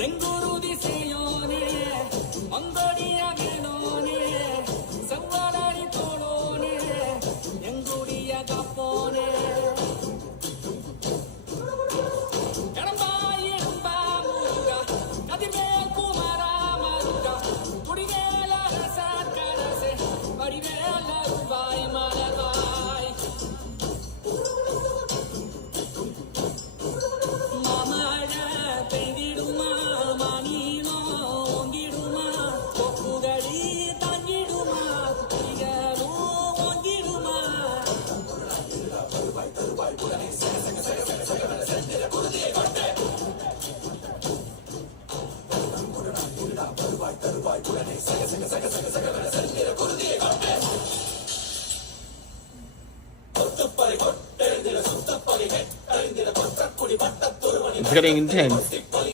செங்குருதி செய்யோனே மங்கடிய மேலோனே செவ்வரடி தோளோனே எங்குடிய கப்போனே கடம்பாய் எம்பா முருகா கதிர்வேல் குமரா மருகா குடிவேல ரசார் கரசே வடிவேல ரூபாய் மலர்வாய் மாமழ பெய்திடுமா மானினோ ஓங்கிடுமா கொப்புதடி தாங்கிடுமா குடிகளும் ஓங்கிடுமா It's getting intense.